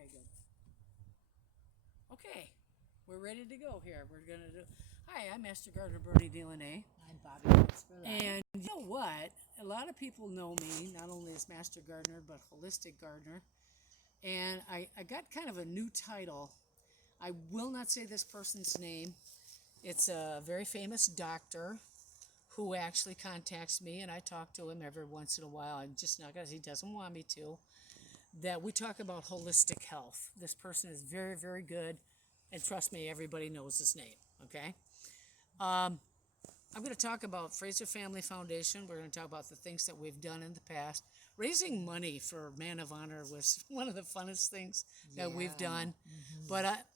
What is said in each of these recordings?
Okay, good. Okay, we're ready to go here. We're going to do. Hi, I'm Master Gardener Bernie Delaney. I'm Bobby Wexford. And you know what? A lot of people know me, not only as Master Gardener, but Holistic Gardener. And I got kind of a new title. I will not say this person's name. It's a very famous doctor who actually contacts me, and I talk to him every once in a while. I'm just not because he doesn't want me to. That we talk about holistic health. This person is very, very good, and trust me, everybody knows his name. Okay. I'm going to talk about Fraser Family Foundation. We're going to talk about the things that we've done in the past. Raising money for Man of Honor was one of the funnest things that we've done. But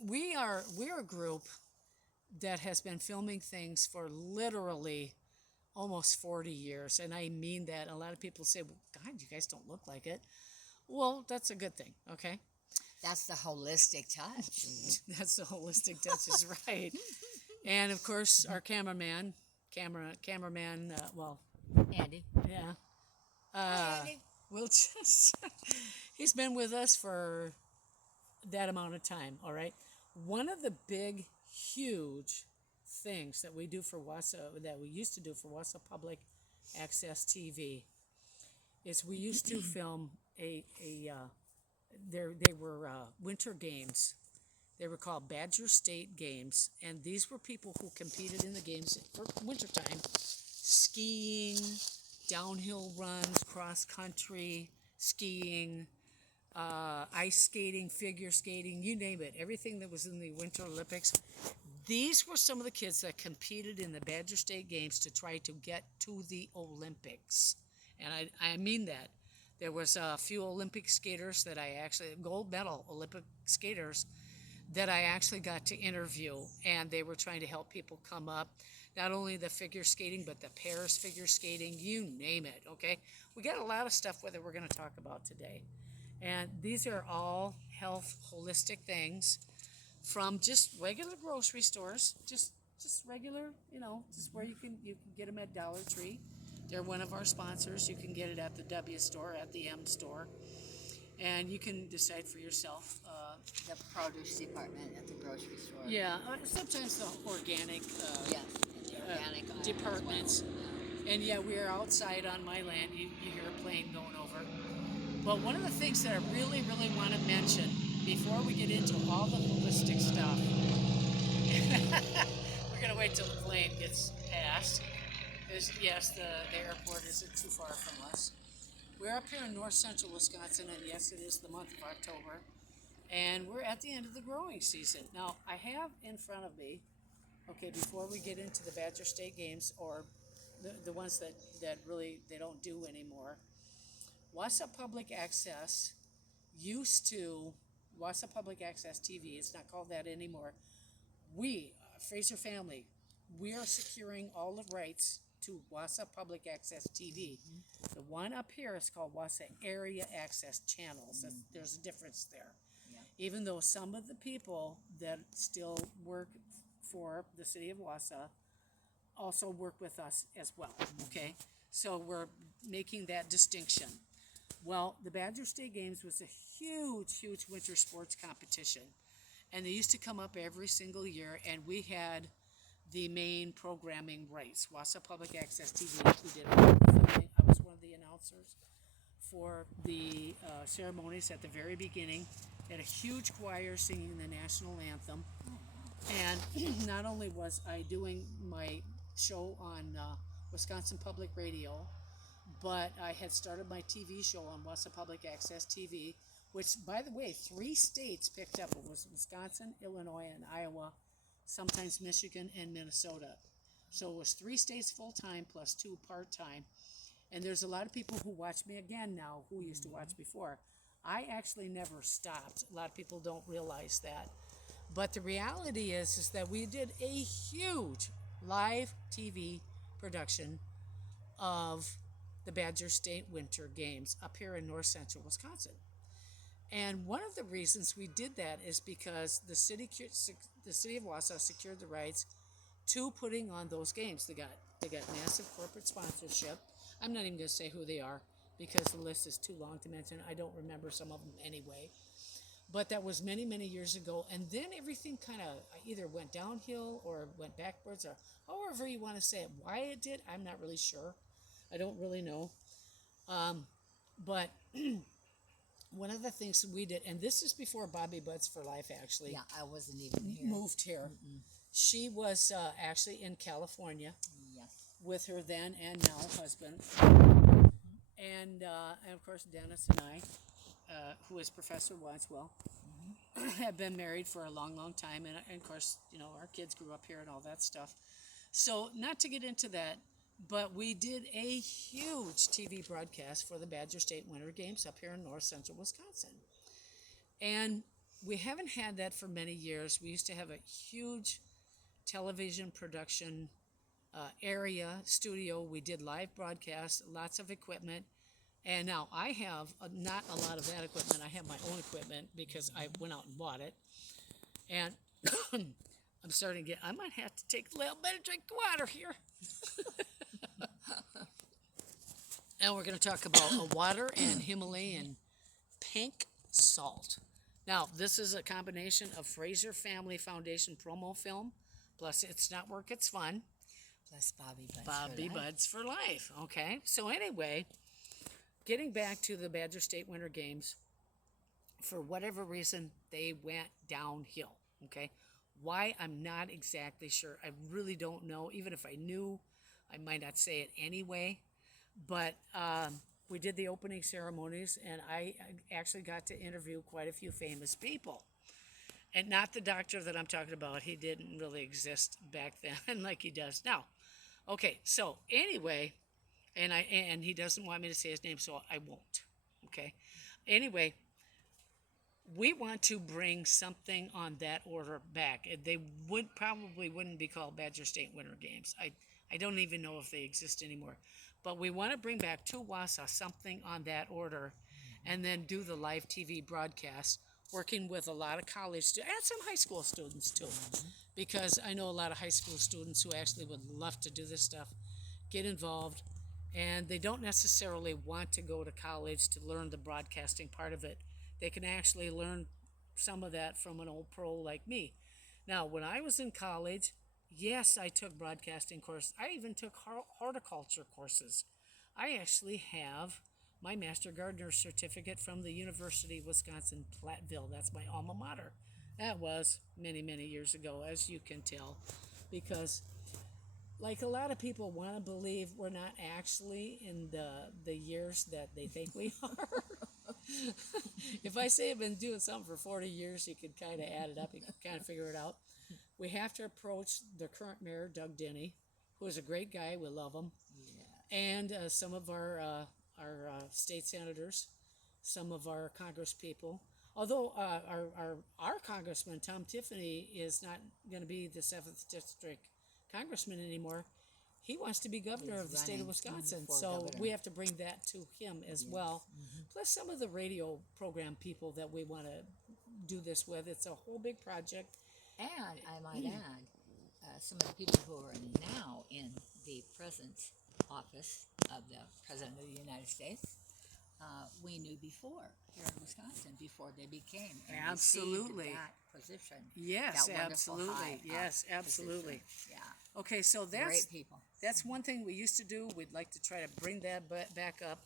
we're a group that has been filming things for literally almost 40 years, and I mean that. A lot of people say, well, God, you guys don't look like it. Well, that's a good thing, okay? That's the holistic touch. That's the holistic touch, is right. And of course, our cameraman, Andy. yeah, Hi, Andy. will just, he's been with us for that amount of time, all right? One of the big, huge things that we do for WASA, that we used to do for WASA Public Access TV, is we used to film they were winter games. They were called Badger State Games, and these were people who competed in the games for wintertime, skiing, downhill runs, cross country, skiing, ice skating, figure skating, you name it, everything that was in the Winter Olympics. These were some of the kids that competed in the Badger State Games to try to get to the Olympics. And I mean that. There was a few Olympic skaters that I actually, gold medal Olympic skaters, that I actually got to interview, and they were trying to help people come up. Not only the figure skating, but the pairs figure skating, you name it, okay? We got a lot of stuff that we're going to talk about today. And these are all health, holistic things from just regular grocery stores, just regular, just where you can get them at Dollar Tree. They're one of our sponsors. You can get it at the W store, at the M store, and you can decide for yourself. The produce department at the grocery store. Yeah, sometimes the organic Yes, the organic aisle as departments. well. And yeah, we are outside on my land. You hear a plane going over. But one of the things that I really, really want to mention before we get into all the holistic stuff, we're going to wait till the plane gets past. Because, yes, the airport isn't too far from us. We're up here in north central Wisconsin, and yes, it is the month of October. And we're at the end of the growing season. Now, I have in front of me, okay, before we get into the Badger State Games, or the ones that really they don't do anymore, WASA Public Access used to, WASA Public Access TV, it's not called that anymore. We, Fraser Family, we are securing all the rights to WASA Public Access TV. The one up here is called WASA Area Access Channels. There's a difference there. Even though some of the people that still work for the city of Wausau also work with us as well, okay? So we're making that distinction. Well, the Badger State Games was a huge, huge winter sports competition, and they used to come up every single year, and we had the main programming rights. Wausau Public Access TV, we did all the filming. I was one of the announcers for the ceremonies at the very beginning. Had a huge choir singing the national anthem, and not only was I doing my show on Wisconsin Public Radio, but I had started my TV show on Wausau Public Access TV, which, by the way, 3 states picked up. It was Wisconsin, Illinois, and Iowa, sometimes Michigan and Minnesota. So it was 3 states full-time plus 2 part-time. And there's a lot of people who watch me again now who used to watch before. I actually never stopped. A lot of people don't realize that. But the reality is that we did a huge live TV production of the Badger State Winter Games up here in north central Wisconsin. And one of the reasons we did that is because the city of Wausau secured the rights to putting on those games. They got massive corporate sponsorship. I'm not even going to say who they are, because the list is too long to mention. I don't remember some of them anyway. But that was many, many years ago. And then everything kind of either went downhill or went backwards, or however you want to say it. Why it did, I'm not really sure. I don't really know. But one of the things we did, and this is before Bobby Buds for Life actually Yeah, I wasn't even here. moved here. She was actually in California Yes. with her then and now husband. And of course, Dennis and I, who is Professor Wadswell, have been married for a long, long time. And of course, our kids grew up here and all that stuff. So, not to get into that, but we did a huge TV broadcast for the Badger State Winter Games up here in north central Wisconsin. And we haven't had that for many years. We used to have a huge television production area, studio. We did live broadcasts, lots of equipment. And now I have not a lot of that equipment. I have my own equipment because I went out and bought it. And I'm starting to I might have to take a little bit of drink of water here. And we're going to talk about water and Himalayan pink salt. Now, this is a combination of FRASER Family Foundation promo film, plus It's Not Work, It's Fun. Plus Bobby Buds for Life. Okay, so anyway, getting back to the Badger State Winter Games, for whatever reason, they went downhill. Okay, why, I'm not exactly sure. I really don't know. Even if I knew, I might not say it anyway. But we did the opening ceremonies, and I actually got to interview quite a few famous people. And not the doctor that I'm talking about. He didn't really exist back then like he does now. Okay, so anyway, and he doesn't want me to say his name, so I won't. Okay, anyway, we want to bring something on that order back. They probably wouldn't be called Badger State Winter Games. I don't even know if they exist anymore. But we want to bring back to Wausau something on that order, and then do the live TV broadcast, working with a lot of college students and some high school students too, because I know a lot of high school students who actually would love to do this stuff, get involved, and they don't necessarily want to go to college to learn the broadcasting part of it. They can actually learn some of that from an old pro like me. Now, when I was in college, yes, I took broadcasting courses. I even took horticulture courses. I actually have my Master Gardener certificate from the University of Wisconsin-Platteville. That's my alma mater. That was many, many years ago, as you can tell, because like a lot of people want to believe we're not actually in the years that they think we are. If I say I've been doing something for 40 years, you can kind of add it up. You can kind of figure it out. We have to approach the current mayor, Doug Denny, who is a great guy. We love him. Yeah. And some of our state senators, some of our congresspeople. Although our congressman, Tom Tiffany, is not going to be the 7th District congressman anymore. He wants to be governor of the state of Wisconsin. So governor. We have to bring that to him as well. Plus some of the radio program people that we want to do this with. It's a whole big project. And I might add, some of the people who are now in the present office of the President of the United States, we knew before here in Wisconsin, before they became and absolutely that position. Yes, that absolutely. Yes, absolutely. Position. Yeah. Okay, so that's great people. That's one thing we used to do. We'd like to try to bring that back up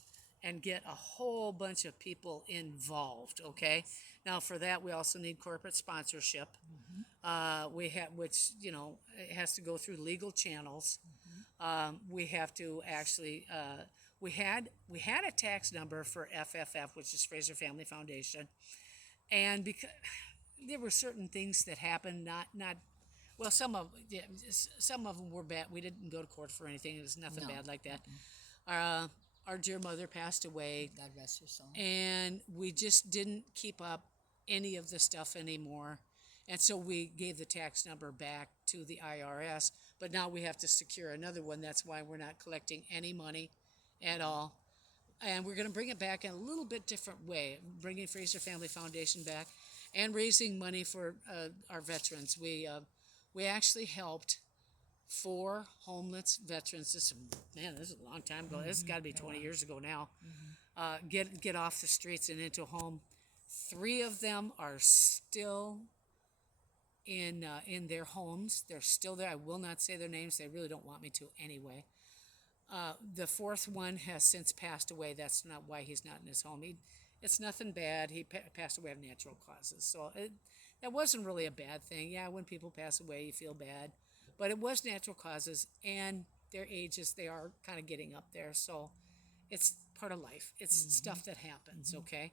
and get a whole bunch of people involved. Okay. Now for that, we also need corporate sponsorship. We have, which it has to go through legal channels. We have to actually. We had a tax number for FFF, which is FRASER Family Foundation, and because there were certain things that happened, well, some of them were bad. We didn't go to court for anything. It was nothing bad like that. Our dear mother passed away. God rest her soul. And we just didn't keep up any of the stuff anymore. And so we gave the tax number back to the IRS. But now we have to secure another one. That's why we're not collecting any money at all. And we're going to bring it back in a little bit different way, bringing FRASER Family Foundation back and raising money for our veterans. We actually helped 4 homeless veterans. This is a long time ago. This has got to be 20 years ago now. Get off the streets and into a home. 3 of them are still in their homes. They're still there. I will not say their names. They really don't want me to anyway. The 4th one has since passed away. That's not why he's not in his home. It's nothing bad. He passed away of natural causes. So that wasn't really a bad thing. Yeah, when people pass away, you feel bad. But it was natural causes, and their ages, they are kind of getting up there. So it's part of life. It's stuff that happens, okay?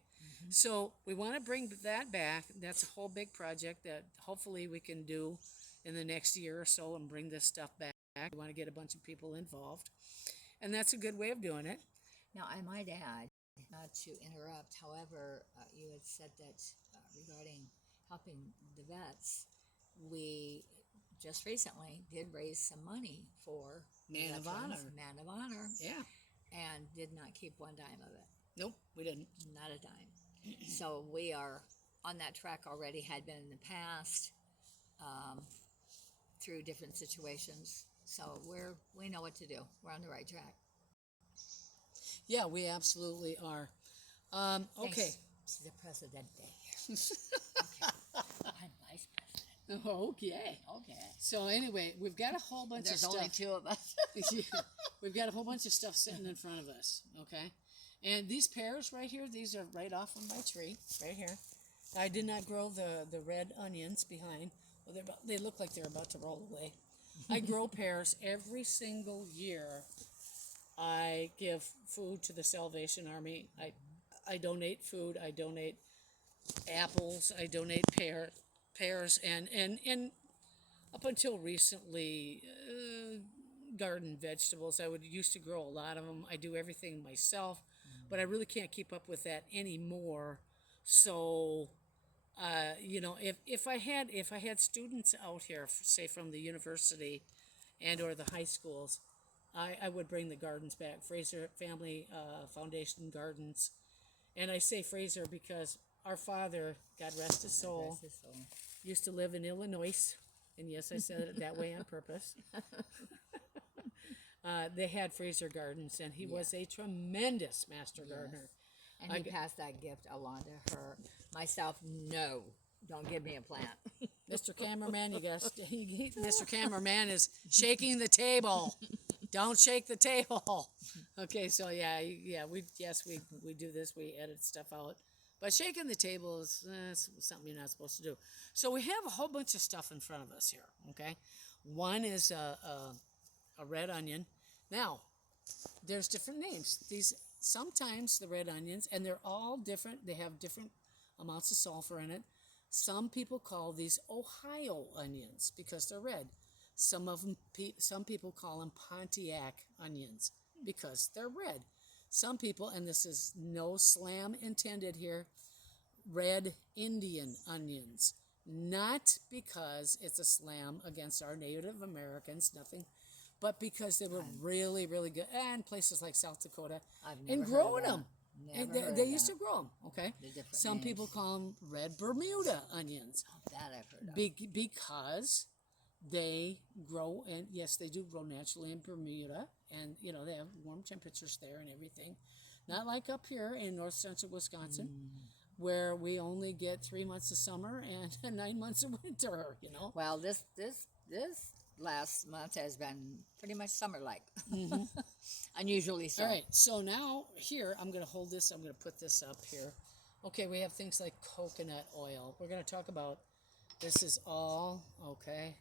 So we want to bring that back. That's a whole big project that hopefully we can do in the next year or so and bring this stuff back. We want to get a bunch of people involved. And that's a good way of doing it. Now, I might add, not to interrupt, however, you had said that regarding helping the vets, we just recently did raise some money for Man of veterans, Honor. Man of Honor, Yeah. and did not keep one dime of it. Nope, we didn't. Not a dime. So we are on that track already, had been in the past, through different situations. So we know what to do. We're on the right track. Yeah, we absolutely are. Okay. Thanks to the president here. Okay. I'm vice president. Okay. Okay. So anyway, we've got a whole bunch There's of only stuff. 2 of us. Yeah, we've got a whole bunch of stuff sitting in front of us, okay? And these pears right here, these are right off of my tree, right here. I did not grow the red onions behind. Well, they look like they're about to roll away. I grow pears every single year. I give food to the Salvation Army. I donate food. I donate apples. I donate pears, and up until recently, garden vegetables. I used to grow a lot of them. I do everything myself, but I really can't keep up with that anymore. So, if I had students out here, say from the university and or the high schools, I would bring the gardens back. Fraser Family Foundation Gardens, and I say Fraser because our father, God rest his soul, used to live in Illinois, and yes, I said it that way on purpose. They had Fraser Gardens, and he was a tremendous master gardener. And he passed that gift along to her. Myself, no. Don't give me a plant. Mr. Cameraman, Mr. Cameraman is shaking the table. Don't shake the table. Okay, so we do this. We edit stuff out. But shaking the table is something you're not supposed to do. So we have a whole bunch of stuff in front of us here, okay? One is a red onion. Now, there's different names. Sometimes the red onions, and they're all different. They have different amounts of sulfur in it. Some people call these Ohio onions because they're red. Some people call them Pontiac onions because they're red. Some people, and this is no slam intended here, red Indian onions. Not because it's a slam against our Native Americans, nothing, but because they were really, really good. And places like South Dakota, and growing them. And they used to grow them, okay? Some people call them red Bermuda onions. That I've heard of. Because they grow, and yes, they do grow naturally in Bermuda, and they have warm temperatures there and everything. Not like up here in north central Wisconsin, where we only get 3 months of summer and 9 months of winter. Well, this last month has been pretty much summer-like. Unusually so. All right, so now here, I'm going to hold this, I'm going to put this up here. Okay, we have things like coconut oil. We're going to talk about, this is all, okay,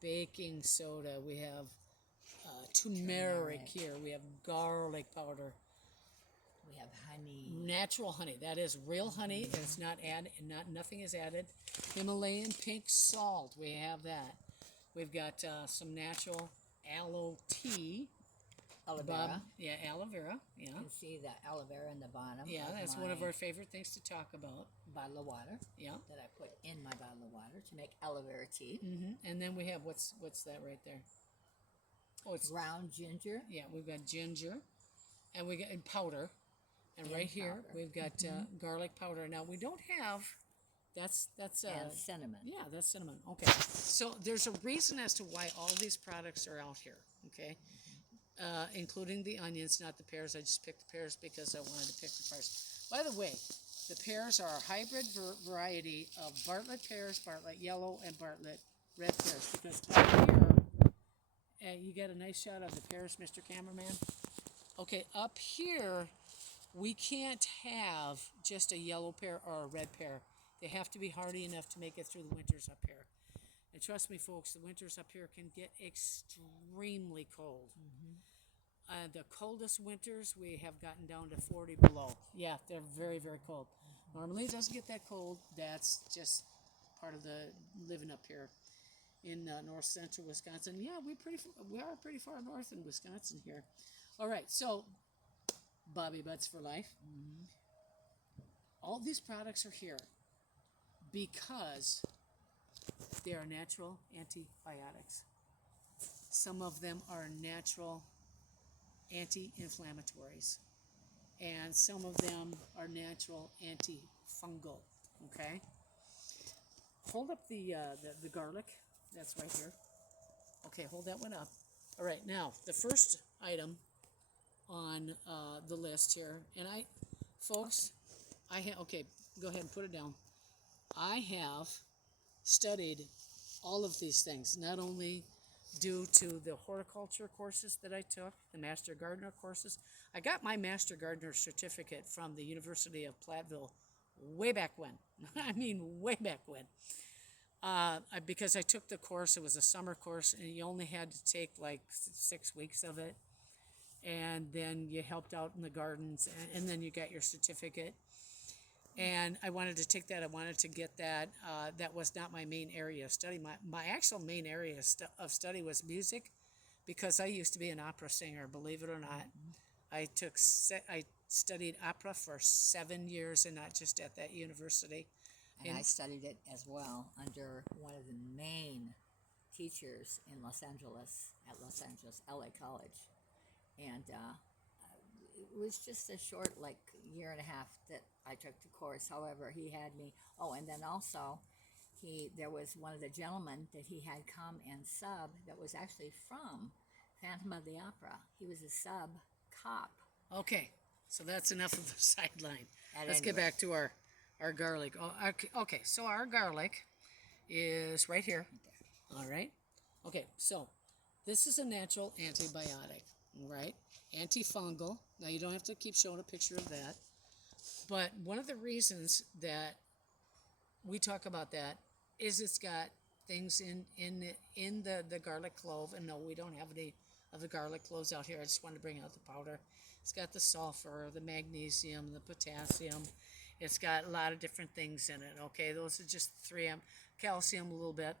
baking soda. We have turmeric here. We have garlic powder. We have honey. Natural honey. That is real honey. And it's not added. Nothing is added. Himalayan pink salt. We have that. We've got some natural aloe tea. Aloe vera. Aloe vera. Yeah. You can see the aloe vera in the bottom. Yeah, that's one of our favorite things to talk about. Bottle of water. Yeah. That I put in my bottle of water to make aloe vera tea. And then we have what's that right there? Oh, it's ground ginger. Yeah, we've got ginger, and we got powder, and right here we've got garlic powder. Now we don't have. That's and cinnamon. Yeah, that's cinnamon. Okay, so there's a reason as to why all these products are out here. Okay. Including the onions, not the pears. I just picked the pears because I wanted to pick the pears. By the way, The pears are a hybrid variety of Bartlett pears, Bartlett yellow, and Bartlett red pears. Because up here, you get a nice shot of the pears, Mr. Cameraman. Okay, up here, we can't have just a yellow pear or a red pear. They have to be hardy enough to make it through the winters up here. And trust me, folks, the winters up here can get extremely cold. The coldest winters, we have gotten down to 40 below. Yeah, they're very, very cold. Normally it doesn't get that cold. That's just part of the living up here in north central Wisconsin. Yeah, we are pretty far north in Wisconsin here. All right, so Bobby Butts for life. All these products are here because they are natural antibiotics. Some of them are natural anti-inflammatories, and some of them are natural antifungal. Okay. Hold up the garlic. That's right here. Okay, hold that one up. All right, now the first item on the list here, and folks, okay, go ahead and put it down. I have studied all of these things, not only due to the horticulture courses that I took, the Master Gardener courses. I got my Master Gardener certificate from the University of Platteville way back when. I mean, way back when. Because I took the course, it was a summer course, and you only had to take like 6 weeks of it. And then you helped out in the gardens, and then you got your certificate. And I wanted to take that. I wanted to get that. That was not my main area of study. My actual main area of study was music, because I used to be an opera singer, believe it or not. I studied opera for 7 years, and not just at that university. And I studied it as well under one of the main teachers in Los Angeles, at Los Angeles LA College. And it was just a short, like, year and a half that I took the course. However, he had me, and then also there was one of the gentlemen that he had come and sub that was actually from Phantom of the Opera. He was a sub cop. Okay, so that's enough of the sideline. Let's get back to our garlic. Okay, so our garlic is right here. All right. Okay, so this is a natural antibiotic, right? Antifungal. Now, you don't have to keep showing a picture of that. But one of the reasons that we talk about that is it's got things in the garlic clove. And no, we don't have any of the garlic cloves out here. I just wanted to bring out the powder. It's got the sulfur, the magnesium, the potassium. It's got a lot of different things in it. Okay, those are just 3 calcium a little bit.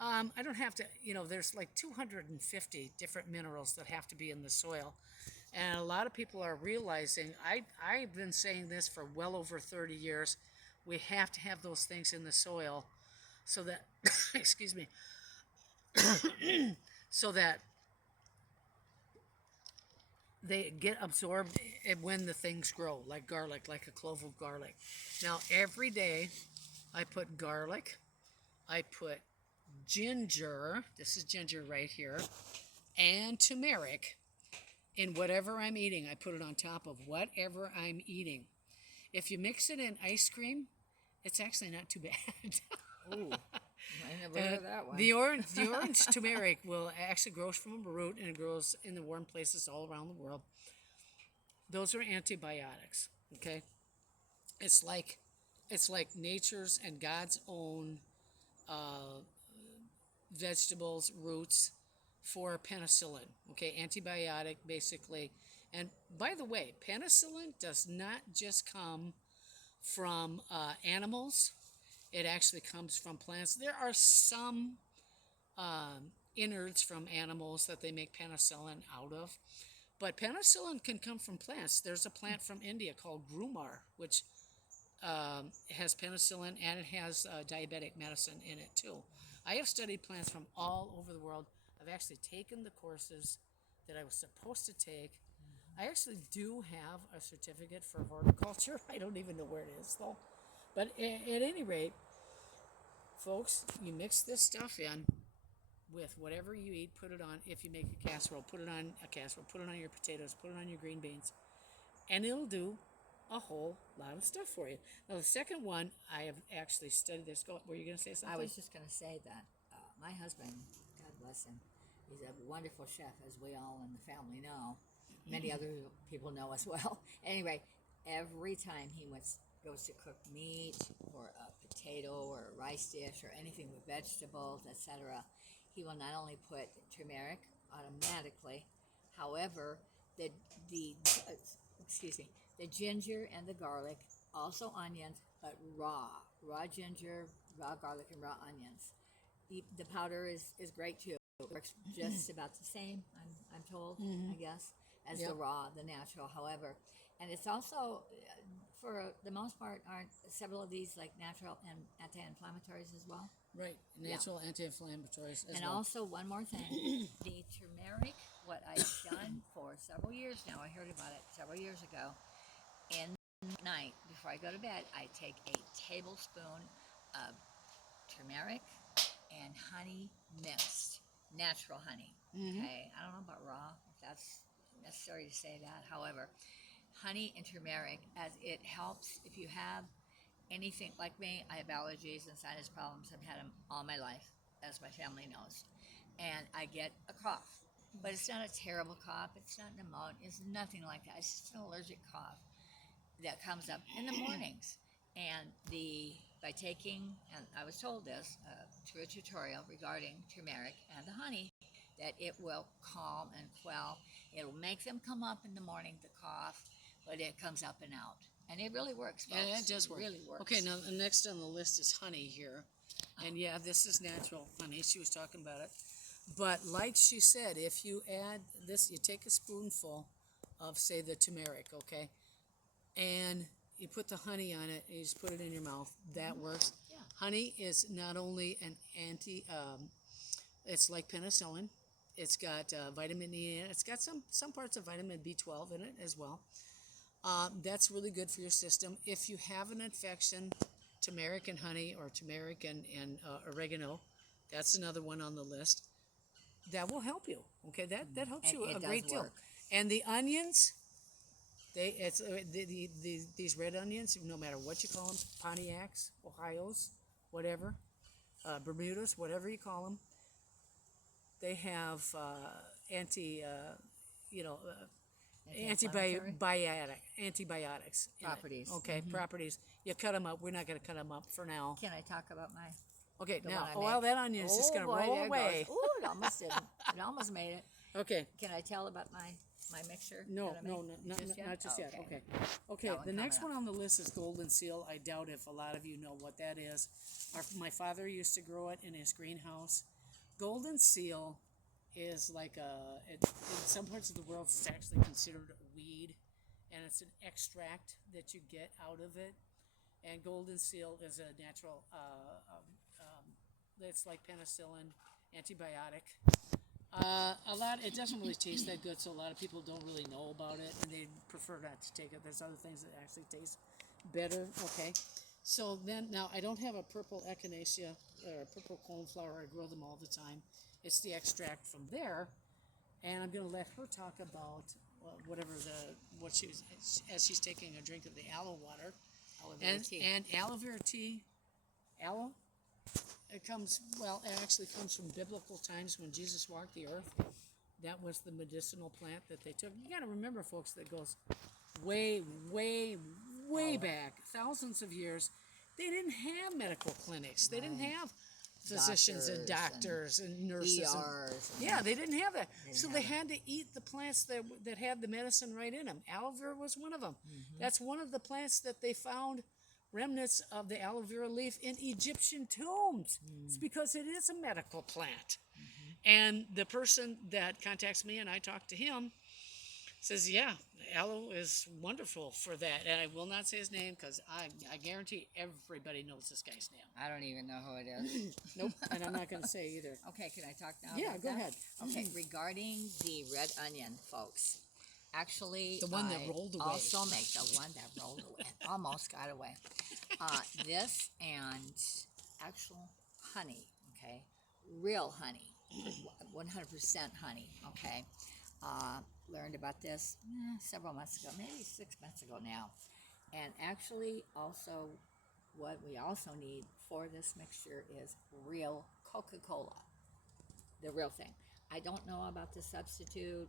I don't have to, there's like 250 different minerals that have to be in the soil. And a lot of people are realizing, I've been saying this for well over 30 years, we have to have those things in the soil so that, excuse me, so that they get absorbed when the things grow, like garlic, like a clove of garlic. Now, every day I put garlic, I put ginger, this is ginger right here, and turmeric in whatever I'm eating. I put it on top of whatever I'm eating. If you mix it in ice cream, it's actually not too bad. Ooh, I never heard of that one. The orange turmeric will actually grow from a root, and it grows in the warm places all around the world. Those are antibiotics, okay? It's like nature's and God's own vegetables, roots for penicillin, okay? Antibiotic, basically. And by the way, penicillin does not just come from animals. It actually comes from plants. There are some innards from animals that they make penicillin out of, but penicillin can come from plants. There's a plant from India called grumar, which has penicillin, and it has diabetic medicine in it too. I have studied plants from all over the world. I've actually taken the courses that I was supposed to take. I actually do have a certificate for horticulture. I don't even know where it is though. But at any rate, folks, you mix this stuff in with whatever you eat. Put it on, if you make a casserole, put it on a casserole, put it on your potatoes, put it on your green beans, and it'll do a whole lot of stuff for you. Now, the second one, I have actually studied this. Were you going to say something? I was just going to say that my husband, God bless him, he's a wonderful chef, as we all in the family know. Many other people know as well. Anyway, every time he goes to cook meat or a potato or a rice dish or anything with vegetables, etc., he will not only put turmeric automatically, however, the excuse me, the ginger and the garlic, also onions, but raw ginger, raw garlic, and raw onions. The powder is great too. It works just about the same, I'm told, I guess, as the Yep. raw, the natural. However, and it's also, for the most part, aren't several of these like natural and anti-inflammatories as well? Right, natural anti-inflammatories as And well. also, one more thing, the turmeric, what I've done for several years now, I heard about it several years ago, in the night before I go to bed, I take a tablespoon of turmeric and honey mixed, natural honey. Okay, I don't know about raw, if that's necessary to say that. However, honey and turmeric, as it helps if you have anything like me. I have allergies and sinus problems. I've had them all my life, as my family knows, and I get a cough. But it's not a terrible cough. It's not pneumonia. It's nothing like that. It's just an allergic cough that comes up in the mornings. And by taking, and I was told this through a tutorial regarding turmeric and the honey, that it will calm and quell. It'll make them come up in the morning, the cough, but it comes up and out. And it really works, folks. Yeah, it does work. It really works. Okay, now the next on the list is honey here. And yeah, this is natural honey. She was talking about it. But like she said, if you add this, you take a spoonful of, say, the turmeric, okay? And you put the honey on it, and you just put it in your mouth. That works. Yeah. Honey is not only an it's like penicillin. It's got vitamin E in it. It's got some parts of vitamin B12 in it as well. That's really good for your system. If you have an infection, turmeric and honey, or turmeric and oregano, that's another one on the list. That will help you. Okay, that helps you It a does great deal. work. And the onions, these red onions, no matter what you call them, Pontiacs, Ohios, whatever, Bermudas, whatever you call them, they have Anti-inflammatory? antibiotics in it. Properties. Okay, properties. You cut them up. We're not going to cut them up for now. Can I talk about my? Okay, The now, one I while made? that onion is just going to boy, roll there it away. goes. Ooh, it almost didn't. It almost made it. Okay. Can I tell about my mixture? No, that I no, made? not just yet. Okay. That one The next coming one on the list is golden seal. I doubt if a lot of you know what that is. My father used to grow it in his greenhouse. Golden seal is like in some parts of the world, it's actually considered a weed, and it's an extract that you get out of it. And golden seal is a natural, it's like penicillin, antibiotic. It doesn't really taste that good, so a lot of people don't really know about it, and they prefer not to take it. There's other things that actually taste better. Okay, so then now I don't have a purple echinacea or a purple coneflower. I grow them all the time. It's the extract from there, and I'm going to let her talk about what she was as she's taking a drink of the aloe water, Aloe vera tea. and aloe vera tea, aloe. It actually comes from biblical times when Jesus walked the earth. That was the medicinal plant that they took. You got to remember, folks, that goes way, way, way back, thousands of years. They didn't have medical clinics. They didn't have physicians and doctors and nurses. ERs. Yeah, they didn't have that. So they had to eat the plants that had the medicine right in them. Aloe vera was one of them. That's one of the plants that they found remnants of the aloe vera leaf in Egyptian tombs. It's because it is a medical plant. And the person that contacts me and I talk to him says, yeah, aloe is wonderful for that. And I will not say his name because I guarantee everybody knows this guy's name. I don't even know who it is. Nope, and I'm not going to say either. Okay, can I talk now? Yeah, about go that? ahead. Okay, regarding the red onion, folks. Actually, The one that I rolled away. also make the one that rolled away. Almost got away. This and actual honey, okay? Real honey. 100% honey, okay? Learned about this several months ago, maybe 6 months ago now. And actually, also, what we also need for this mixture is real Coca-Cola, the real thing. I don't know about the substitute,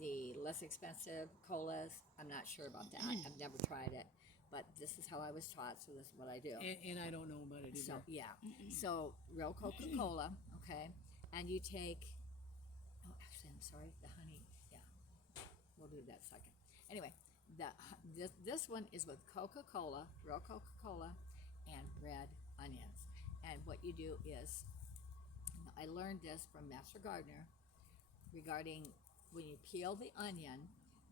the less expensive colas. I'm not sure about that. I've never tried it, but this is how I was taught, so this is what I do. And I don't know about it either. So yeah, so real Coca-Cola, okay, and you take. Oh, actually, I'm sorry, the honey. Yeah, we'll do that second. Anyway, this one is with Coca-Cola, real Coca-Cola, and red onions. And what you do is, I learned this from Master Gardener regarding when you peel the onion.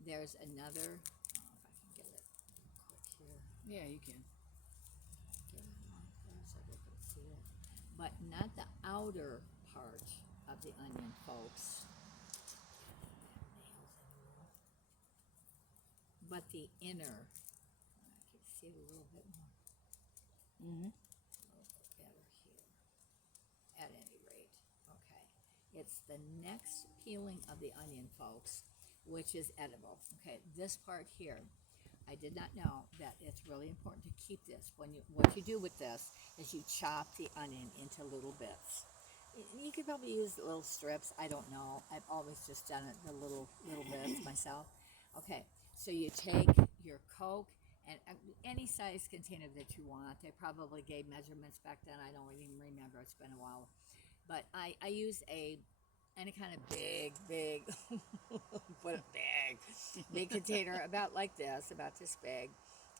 There's another. Oh, if I can get it quick here. Yeah, you can. Get it on there so they can see it. But not the outer part of the onion, folks. But the inner. I can see it a little bit more. Mm-hmm. A little bit better here. At any rate, okay. It's the next peeling of the onion, folks, which is edible. Okay, this part here, I did not know that it's really important to keep this. What you do with this is you chop the onion into little bits. You could probably use little strips. I don't know. I've always just done it the little bits myself. Okay, so you take your Coke and any size container that you want. They probably gave measurements back then. I don't even remember. It's been a while. But I use any kind of big, put a big container about like this, about this big,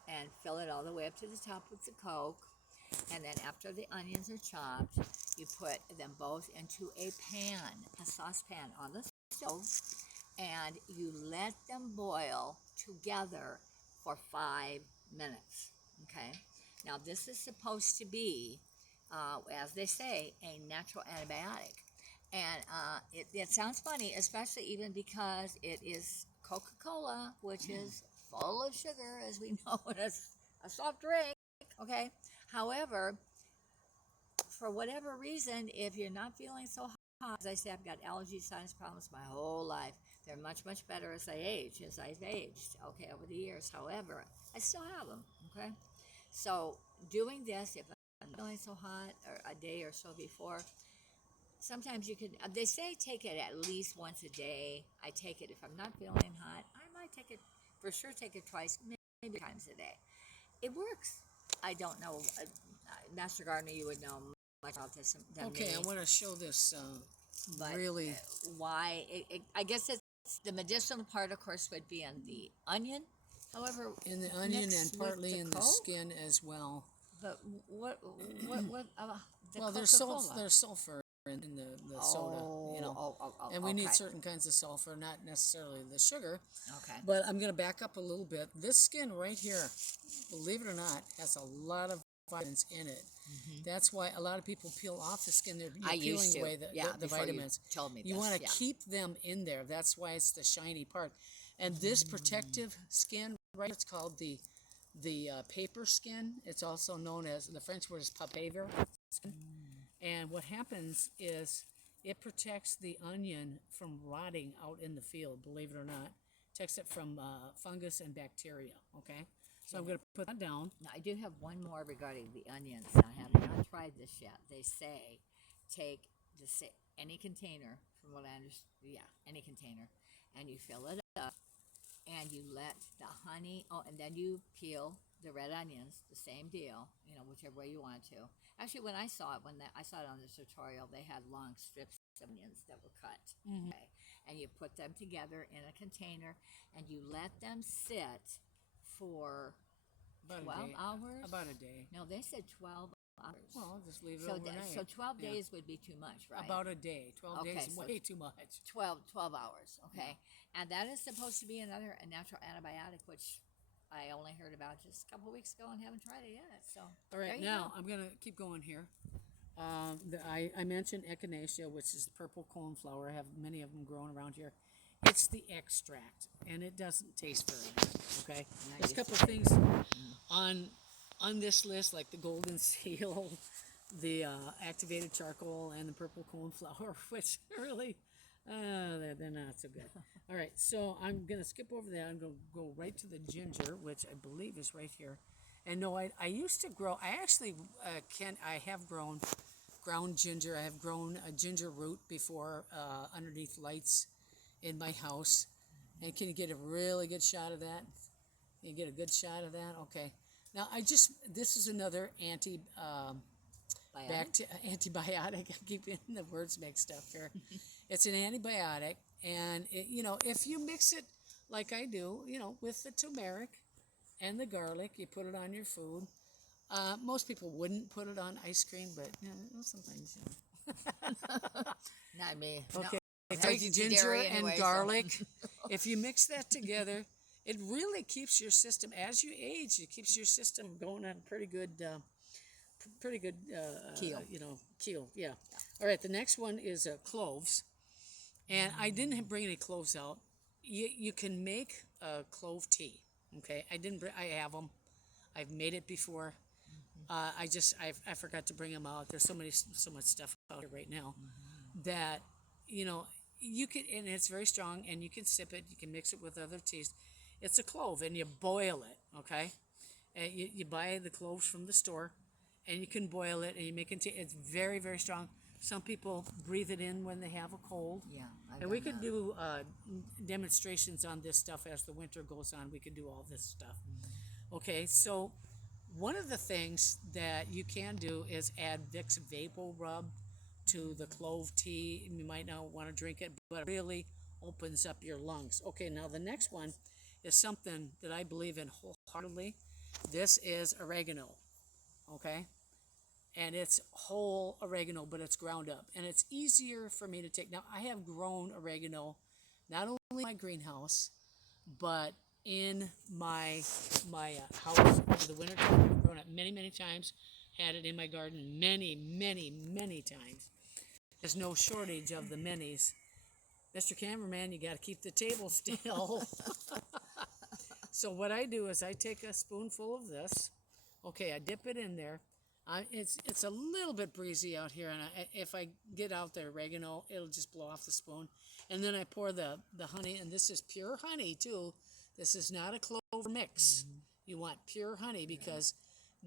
and fill it all the way up to the top with the Coke. And then after the onions are chopped, you put them both into a saucepan on the stove, and you let them boil together for 5 minutes. Okay? Now, this is supposed to be, as they say, a natural antibiotic. And it sounds funny, especially even because it is Coca-Cola, which is full of sugar, as we know, as a soft drink. Okay? However, for whatever reason, if you're not feeling so hot, as I say, I've got allergy sinus problems my whole life. They're much better as I've aged, okay, over the years. However, I still have them, okay? So doing this, if I'm not feeling so hot, or a day or so before, sometimes you can, they say take it at least once a day. I take it if I'm not feeling hot. I might take it, for sure take it twice, maybe times a day. It works. I don't know, Master Gardener, you would know much about this than Okay, me. I want to show this But really. why? I guess it's the medicinal part, of course, would be in the onion. However, In the onion mixed and with partly in the Coke? skin as well. But what the Well, Coca-Cola? there's sulfur in the soda, you know. And we need okay. certain kinds of sulfur, not necessarily the sugar. Okay. But I'm going to back up a little bit. This skin right here, believe it or not, has a lot of vitamins in it. Mm-hmm. That's why a lot of people peel off the skin. They're peeling away the vitamins. You told me you this, want to keep them in there. That's why it's the shiny part. And this protective skin, right? It's called the paper skin. It's also known as, the French word is papaver. And what happens is it protects the onion from rotting out in the field, believe it or not. Protects it from fungus and bacteria, okay? So I'm going to put that down. Now, I do have one more regarding the onions. I have not tried this yet. They say take any container, from what I understand, any container, and you fill it up, and you let the honey, and then you peel the red onions, the same deal, whichever way you want to. Actually, when I saw it, I saw it on the tutorial, they had long strips of onions that were cut. Mm-hmm. Okay, and you put them together in a container, and you let them sit for About 12 hours? About a day. No, they said 12 hours. Well, just leave it so overnight. So 12 days would be too much, right? About a day. 12 Okay, days is so way too much. 12 hours, okay. And that is supposed to be a natural antibiotic, which I only heard about just a couple weeks ago and haven't tried it yet. So All right, now I'm going to keep going here. I mentioned echinacea, which is the purple coneflower. I have many of them growing around here. It's the extract, and it doesn't taste very good, okay? There's a couple of things on this list, like the golden seal, the activated charcoal, and the purple coneflower, which really They're not so good. All right, so I'm gonna skip over that. I'm gonna go right to the ginger, which I believe is right here. And no, I used to grow. I actually I have grown ground ginger. I have grown a ginger root before underneath lights in my house. And can you get a really good shot of that? You get a good shot of that? Okay. Now this is another antibiotic. I keep getting the words mixed up here. It's an antibiotic, and if you mix it like I do, with the turmeric and the garlic, you put it on your food. Most people wouldn't put it on ice cream, but sometimes. Not me. Okay. No. Take ginger Anyway, and garlic. If you mix that together, it really keeps your system, as you age, it keeps your system going on pretty good Keel. Keel, yeah. All right, the next one is cloves. And I didn't bring any cloves out. You can make clove tea, okay? I have them. I've made it before. I forgot to bring them out. There's so much stuff out here right now that, you can, and it's very strong, and you can sip it. You can mix it with other teas. It's a clove, and you boil it, okay? And you buy the cloves from the store, and you can boil it, and you make it tea. It's very, very strong. Some people breathe it in when they have a cold. Yeah, and we could do demonstrations on this stuff as the winter goes on. We could do all this stuff. Okay, so one of the things that you can do is add Vicks Vapor Rub to the clove tea. You might not want to drink it, but it really opens up your lungs. Okay, now the next one is something that I believe in wholeheartedly. This is oregano, okay? And it's whole oregano, but it's ground up. And it's easier for me to take. Now, I have grown oregano, not only in my greenhouse, but in my house over the winter time. I've grown it many, many times. Had it in my garden many, many, many times. There's no shortage of the minis. Mr. Cameraman, you got to keep the table still. So what I do is I take a spoonful of this. Okay, I dip it in there. It's a little bit breezy out here, and if I get out the oregano, it'll just blow off the spoon. And then I pour the honey, and this is pure honey too. This is not a clover mix. You want pure honey because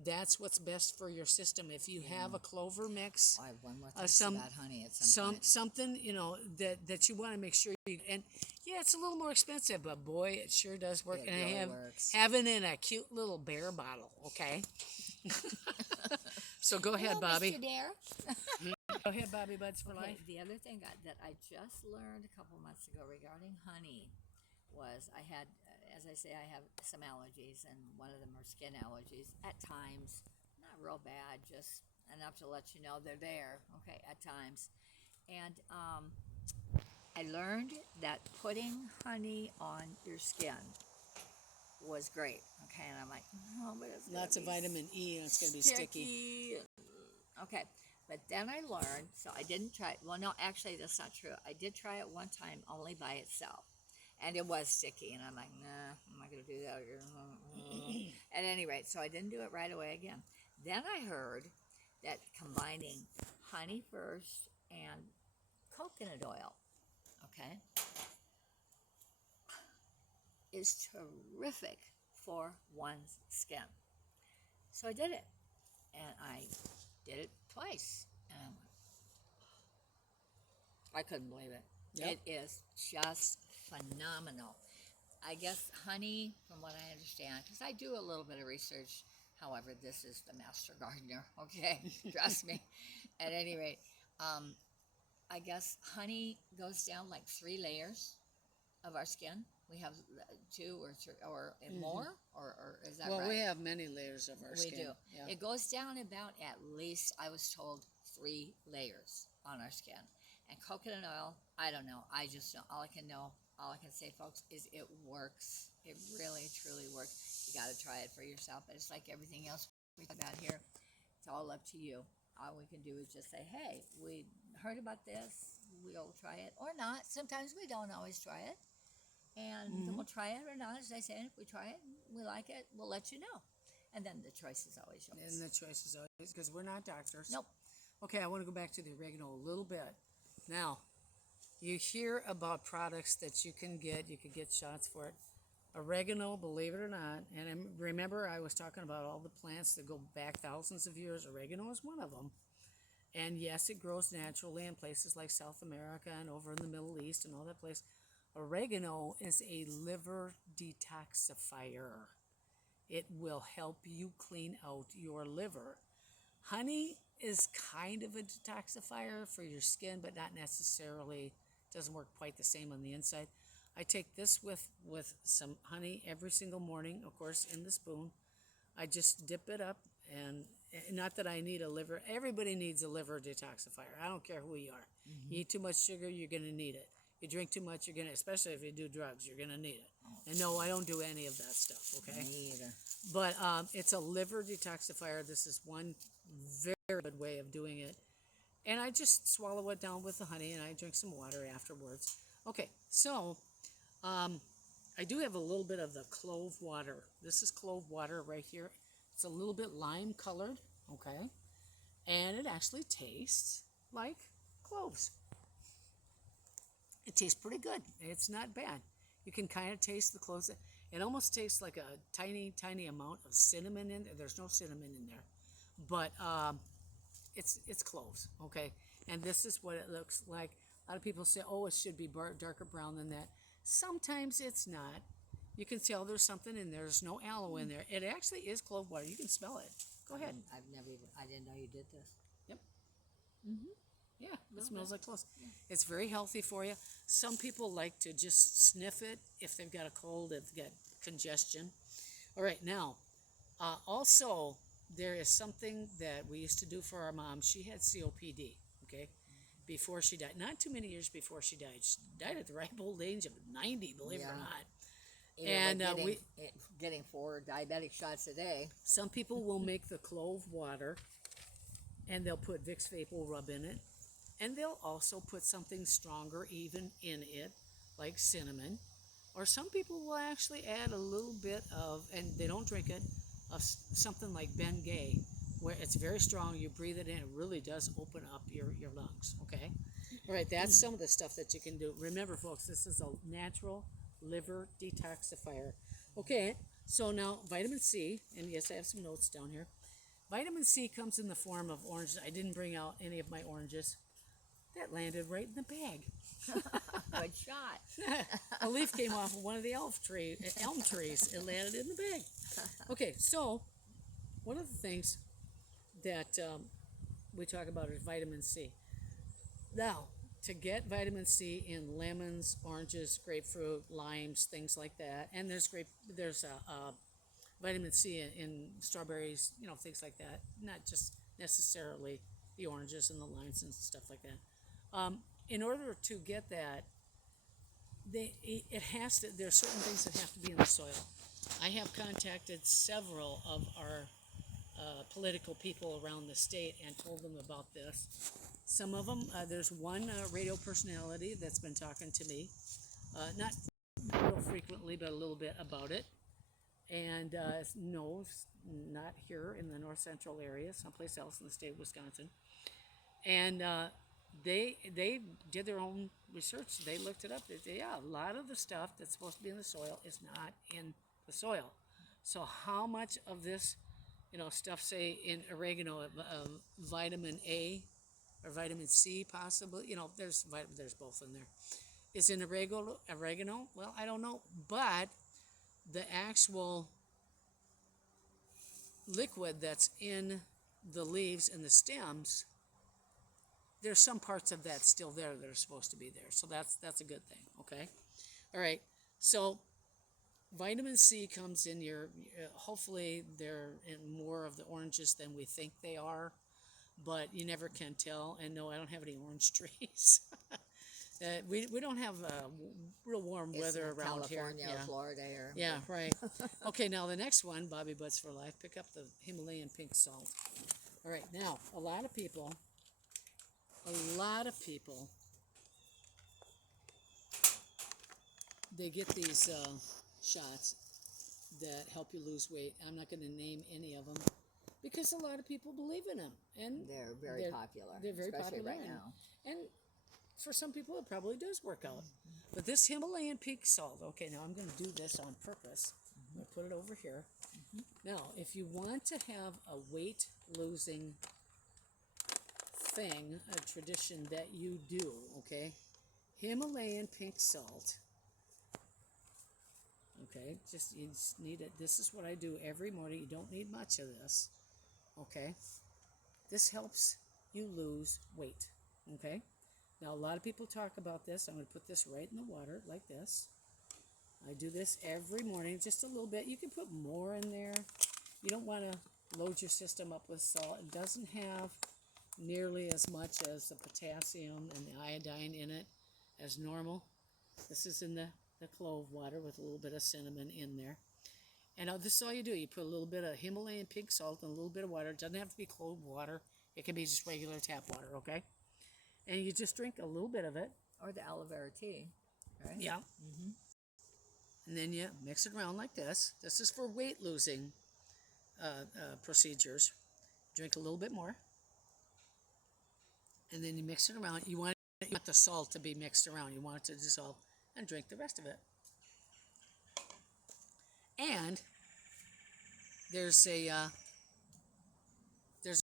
that's what's best for your system. If you have a clover mix, I have one more thing about honey at some point. Something that you want to make sure you, and yeah, it's a little more expensive, but boy, it sure does work. It and really I works. have it in a cute little bear bottle. Okay. So go ahead, Bobby. Mr. Dare. Go ahead, Bobby Buds for Okay, life. the other thing that I just learned a couple months ago regarding honey was I had, as I say, I have some allergies, and one of them are skin allergies. At times, not real bad, just enough to let you know they're there. Okay, at times, and I learned that putting honey on your skin was great. Okay, and I'm like, oh, but it's Lots of vitamin E, and it's going to be sticky. Okay, but then I learned, so I didn't try it. Well, no, actually, that's not true. I did try it one time only by itself, and it was sticky, and I'm like, nah, I'm not going to do that. At any rate, so I didn't do it right away again. Then I heard that combining honey first and coconut oil, okay, is terrific for one's skin. So I did it, and I did it twice, and I couldn't believe it. Yep. It is just phenomenal. I guess honey, from what I understand, because I do a little bit of research. However, this is the master gardener, okay? Trust me. At any rate, I guess honey goes down like 3 layers of our skin. We have 2 or 3 or more, or is that right? Well, we have many layers of our skin. We do. Yeah. It goes down about at least, I was told, 3 layers on our skin. And coconut oil, I don't know. I just know. All I can say, folks, is it works. It really, truly works. You got to try it for yourself. But it's like everything else we talk about here. It's all up to you. All we can do is just say, hey, we heard about this. We'll try it or not. Sometimes we don't always try it. And then we'll try it or not. As I said, if we try it, we like it, we'll let you know. And then the choice is always yours. And the choice is always, because we're not doctors. Nope. Okay, I want to go back to the oregano a little bit. Now, You hear about products that you can get shots for it. Oregano, believe it or not, and remember I was talking about all the plants that go back thousands of years. Oregano is one of them. And yes, it grows naturally in places like South America and over in the Middle East and all that place. Oregano is a liver detoxifier. It will help you clean out your liver. Honey is kind of a detoxifier for your skin, but not necessarily, doesn't work quite the same on the inside. I take this with some honey every single morning, of course, in the spoon. I just dip it up, and not that I need a liver. Everybody needs a liver detoxifier. I don't care who you are. You eat too much sugar, you're going to need it. You drink too much, you're going to, especially if you do drugs, you're going to need it. And no, I don't do any of that stuff, okay? Me either. But it's a liver detoxifier. This is one very good way of doing it. And I just swallow it down with the honey, and I drink some water afterwards. Okay, so I do have a little bit of the clove water. This is clove water right here. It's a little bit lime colored, okay? And it actually tastes like cloves. It tastes pretty good. It's not bad. You can kind of taste the cloves. It almost tastes like a tiny, tiny amount of cinnamon in there. There's no cinnamon in there. But it's cloves, okay? And this is what it looks like. A lot of people say, oh, it should be darker brown than that. Sometimes it's not. You can tell there's something in there. There's no aloe in there. It actually is clove water. You can smell it. Go ahead. I didn't know you did this. Yep. Yeah, it smells like cloves. Yeah. It's very healthy for you. Some people like to just sniff it if they've got a cold, if they've got congestion. All right, now, also, there is something that we used to do for our mom. She had COPD, okay, before she died. Not too many years before she died. She died at the ripe old age of 90, believe it or not. And getting 4 diabetic shots a day. Some people will make the clove water, and they'll put Vicks Vapor Rub in it, and they'll also put something stronger even in it, like cinnamon. Or some people will actually add a little bit of, and they don't drink it, of something like Bengay, where it's very strong. You breathe it in, it really does open up your lungs, okay? All right, that's some of the stuff that you can do. Remember, folks, this is a natural liver detoxifier. Okay, so now vitamin C, and yes, I have some notes down here. Vitamin C comes in the form of oranges. I didn't bring out any of my oranges. That landed right in the bag. Good shot. A leaf came off of one of the elm trees. It landed in the bag. Okay, so one of the things that we talk about is vitamin C. Now, to get vitamin C in lemons, oranges, grapefruit, limes, things like that, and there's vitamin C in strawberries, things like that. Not just necessarily the oranges and the limes and stuff like that. In order to get that, there's certain things that have to be in the soil. I have contacted several of our political people around the state and told them about this. Some of them, there's one radio personality that's been talking to me, not real frequently, but a little bit about it. And no, not here in the north central area, someplace else in the state of Wisconsin. And they did their own research. They looked it up. They said, yeah, a lot of the stuff that's supposed to be in the soil is not in the soil. So how much of this, stuff, say in oregano, vitamin A or vitamin C possibly, there's both in there. Is in oregano? Well, I don't know, but the actual liquid that's in the leaves and the stems, there's some parts of that still there that are supposed to be there. So that's a good thing, okay? All right, so vitamin C comes in hopefully they're in more of the oranges than we think they are, but you never can tell. And no, I don't have any orange trees. We don't have real warm weather around California here. or Florida. Yeah, right. Okay, now the next one, Bobby Butts for Life, pick up the Himalayan pink salt. All right, now, a lot of people, they get these shots that help you lose weight. I'm not going to name any of them because a lot of people believe in them. And they're very popular. They're very especially popular right now. And for some people it probably does work out. But this Himalayan pink salt, okay, now I'm going to do this on purpose. I'm going to put it over here. Now, if you want to have a weight losing thing, a tradition that you do, okay, Himalayan pink salt. Okay, you just need it. This is what I do every morning. You don't need much of this. Okay, this helps you lose weight. Okay, now a lot of people talk about this. I'm going to put this right in the water like this. I do this every morning, just a little bit. You can put more in there. You don't want to load your system up with salt. It doesn't have nearly as much as the potassium and the iodine in it as normal. This is in the clove water with a little bit of cinnamon in there. And this is all you do. You put a little bit of Himalayan pink salt and a little bit of water. It doesn't have to be clove water. It can be just regular tap water, okay? And you just drink a little bit of it. Or the aloe vera tea, right? Yeah. And then you mix it around like this. This is for weight losing procedures. Drink a little bit more. And then you mix it around. You want the salt to be mixed around. You want it to dissolve. And drink the rest of it. And there's a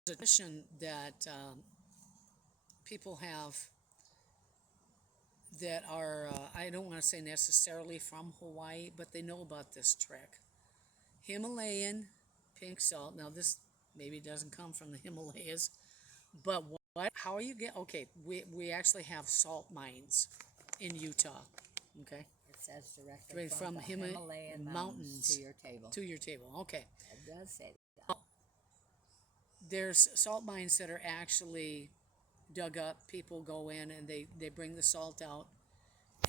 tradition that people have that are I don't want to say necessarily from Hawaii, but they know about this trick. Himalayan pink salt. Now this maybe doesn't come from the Himalayas, but how you get? Okay, we actually have salt mines in Utah. Okay. It says directly From the Himalayan mountains to your table. To your table. Okay. It does say that. There's salt mines that are actually dug up. People go in and they bring the salt out.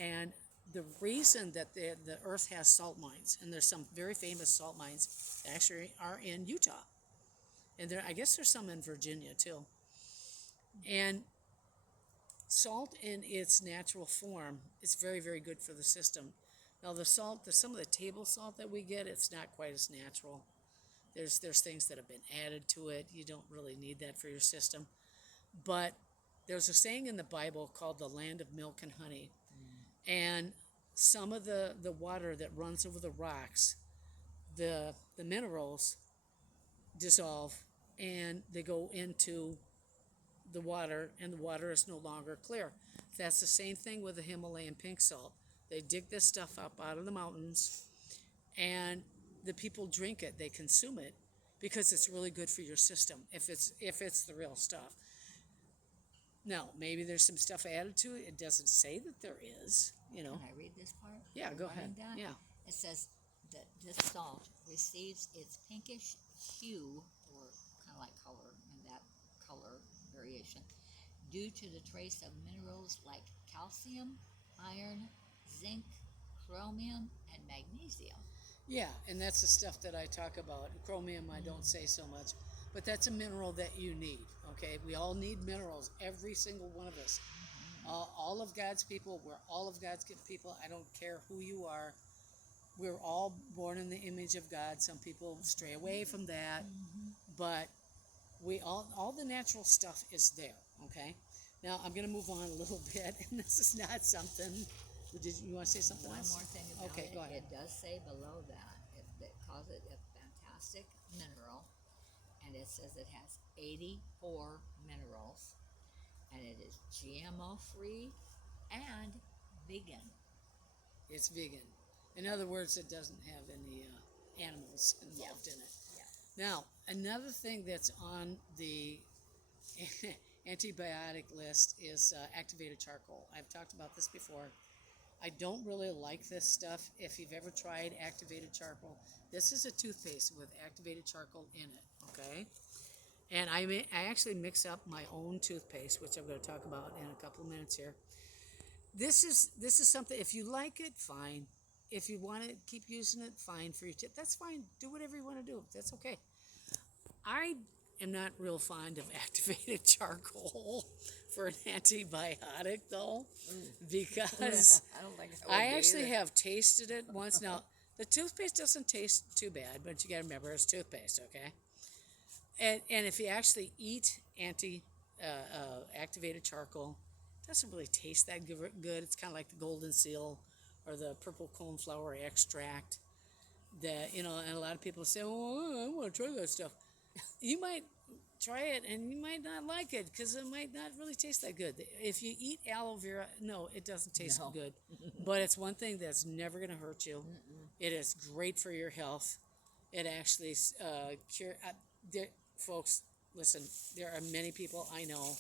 And the reason that the earth has salt mines, and there's some very famous salt mines that actually are in Utah. And I guess there's some in Virginia too. And salt in its natural form is very, very good for the system. Now some of the table salt that we get, it's not quite as natural. There's things that have been added to it. You don't really need that for your system. But there's a saying in the Bible called the land of milk and honey. And some of the water that runs over the rocks, the minerals dissolve and they go into the water, and the water is no longer clear. That's the same thing with the Himalayan pink salt. They dig this stuff up out of the mountains, and the people drink it. They consume it because it's really good for your system if it's the real stuff. Now, maybe there's some stuff added to it. It doesn't say that there is, you know. Can I read this part? Yeah, go ahead. Down? Yeah. It says that this salt receives its pinkish hue, or kind of like color, and that color variation, due to the trace of minerals like calcium, iron, zinc, chromium, and magnesium. Yeah, and that's the stuff that I talk about. Chromium, I don't say so much, but that's a mineral that you need, okay? We all need minerals, every single one of us. All of God's people, we're all of God's people. I don't care who you are. We're all born in the image of God. Some people stray away from that, but we all the natural stuff is there, okay? Now, I'm going to move on a little bit, and this is not something. You want to say something else? One more thing about it. Go ahead. It does say below that, it calls it a fantastic mineral, and it says it has 84 minerals, and it is GMO-free and vegan. It's vegan. In other words, it doesn't have any animals involved in it. Yeah. Now, another thing that's on the antibiotic list is activated charcoal. I've talked about this before. I don't really like this stuff. If you've ever tried activated charcoal, this is a toothpaste with activated charcoal in it, okay? And I actually mix up my own toothpaste, which I'm going to talk about in a couple of minutes here. This is something, if you like it, fine. If you want to keep using it, fine for your tip. That's fine. Do whatever you want to do. That's okay. I am not real fond of activated charcoal for an antibiotic, though, because I don't think I actually have tasted it once. Now, the toothpaste doesn't taste too bad, but you got to remember it's toothpaste, okay? And if you actually eat activated charcoal, doesn't really taste that good. It's kind of like the golden seal or the purple coneflower extract. That and a lot of people say, "Oh, I want to try that stuff." You might try it and you might not like it because it might not really taste that good. If you eat aloe vera, no, it doesn't taste No. good. But it's one thing that's never going to hurt you. It is great for your health. It actually cure. Folks, listen. There are many people I know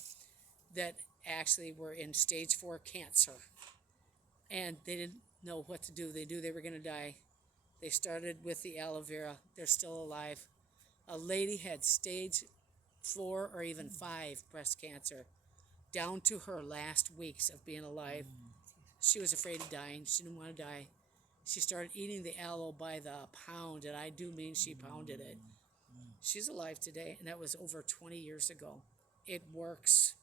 that actually were in stage 4 cancer, and they didn't know what to do. They knew they were going to die. They started with the aloe vera. They're still alive. A lady had stage 4 or even 5 breast cancer down to her last weeks of being alive. She was afraid of dying. She didn't want to die. She started eating the aloe by the pound, and I do mean she pounded it. She's alive today, and that was over 20 years ago. It works.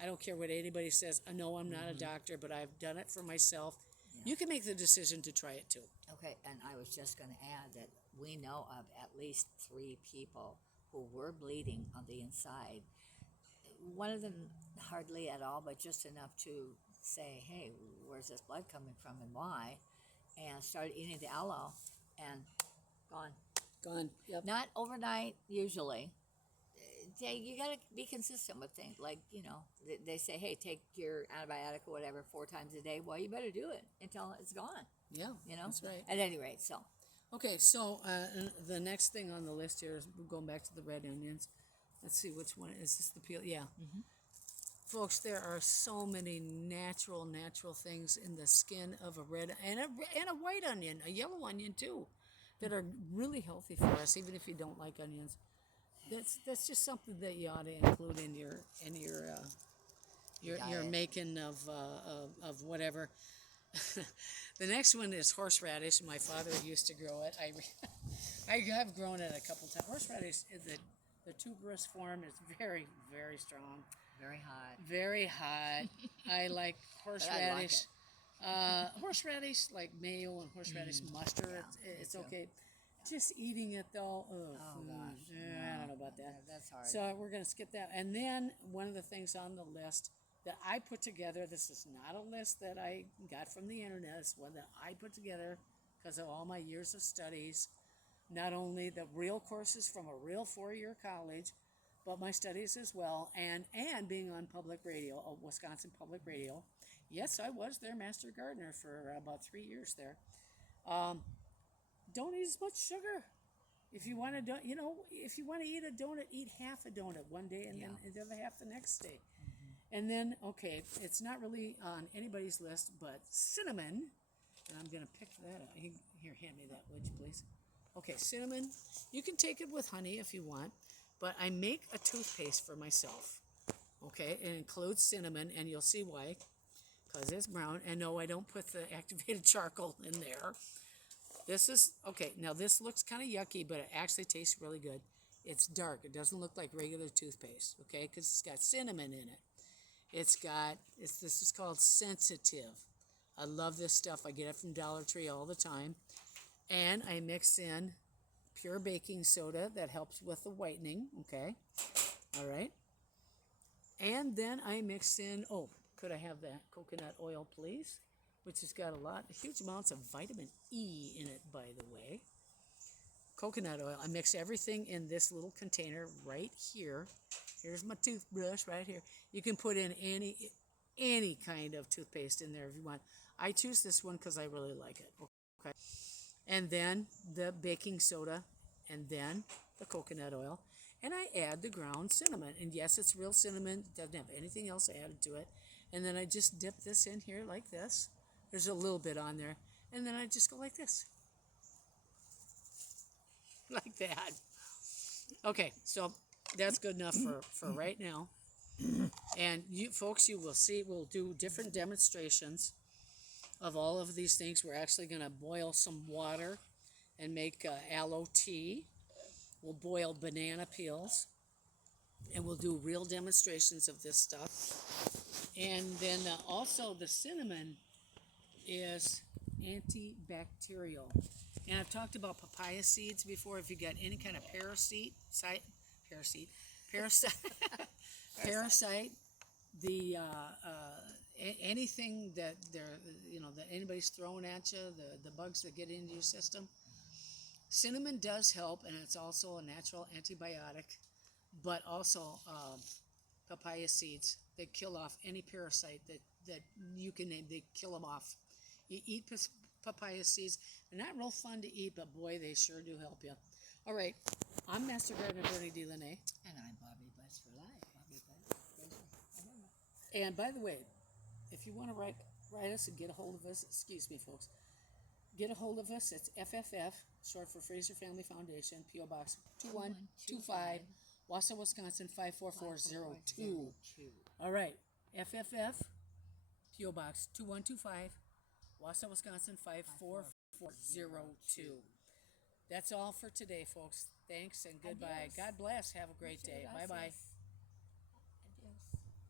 I don't care what anybody says. I know I'm not a doctor, but I've done it for myself. Yeah. You can make the decision to try it too. Okay, and I was just going to add that we know of at least 3 people who were bleeding on the inside. One of them hardly at all, but just enough to say, hey, where's this blood coming from and why? And started eating the aloe and gone. Gone. Yep. Not overnight, usually. You got to be consistent with things. Like, they say, hey, take your antibiotic or whatever 4 times a day. Well, you better do it until it's gone. Yeah, that's right. At any rate, so. Okay, so the next thing on the list here is going back to the red onions. Let's see which one is this. The peel? Yeah. Folks, there are so many natural things in the skin of a red and a white onion, a yellow onion too, that are really healthy for us, even if you don't like onions. That's just something that you ought to include in your making of whatever. The next one is horseradish. My father used to grow it. I have grown it a couple times. Horseradish, the tuberous form is very, very strong. Very hot. Very hot. I like horseradish. Horseradish, like mayo and horseradish mustard. It's okay. Just eating it though. Gosh. I don't know about that. That's hard. So we're going to skip that. And then one of the things on the list that I put together, this is not a list that I got from the internet, it's one that I put together because of all my years of studies, not only the real courses from a real 4-year college, but my studies as well, and being on public radio, Wisconsin Public Radio. Yes, I was their master gardener for about 3 years there. Don't eat as much sugar. If you want to, if you want to eat a donut, eat half a donut one day and then the other half the next day. And then, okay, it's not really on anybody's list, but cinnamon, and I'm going to pick that up. Here, hand me that, would you please? Okay, cinnamon. You can take it with honey if you want, but I make a toothpaste for myself. Okay, it includes cinnamon, and you'll see why, because it's brown. And no, I don't put the activated charcoal in there. This is, okay, now this looks kind of yucky, but it actually tastes really good. It's dark. It doesn't look like regular toothpaste, okay, because it's got cinnamon in it. This is called Sensitive. I love this stuff. I get it from Dollar Tree all the time. And I mix in pure baking soda that helps with the whitening, okay? All right. And then I mix in, could I have that coconut oil, please? Which has got huge amounts of vitamin E in it, by the way. Coconut oil. I mix everything in this little container right here. Here's my toothbrush right here. You can put in any kind of toothpaste in there if you want. I choose this one because I really like it. Okay. And then the baking soda, and then the coconut oil. And I add the ground cinnamon. And yes, it's real cinnamon. It doesn't have anything else added to it. And then I just dip this in here like this. There's a little bit on there. And then I just go like this. Like that. Okay, so that's good enough for right now. And you folks, you will see, we'll do different demonstrations of all of these things. We're actually going to boil some water and make aloe tea. We'll boil banana peels. And we'll do real demonstrations of this stuff. And then also the cinnamon is antibacterial. And I've talked about papaya seeds before. If you got any kind of parasite, the anything that that anybody's throwing at you, the bugs that get into your system. Cinnamon does help, and it's also a natural antibiotic, but also papaya seeds, they kill off any parasite that you can name. They kill them off. You eat papaya seeds. They're not real fun to eat, but boy, they sure do help you. All right, I'm Master Gardener Bernie DeLaunay. And I'm Bobby Butts for life. Bobby Butts. And by the way, if you want to write us and get a hold of us, excuse me, folks, get a hold of us. It's FFF, short for Fraser Family Foundation, P.O. Box 2125, Wausau, Wisconsin 54402. All right, FFF, P.O. Box 2125, Wausau, Wisconsin 54402. That's all for today, folks. Thanks and goodbye. Adios. God bless. Have a great day. Bye-bye.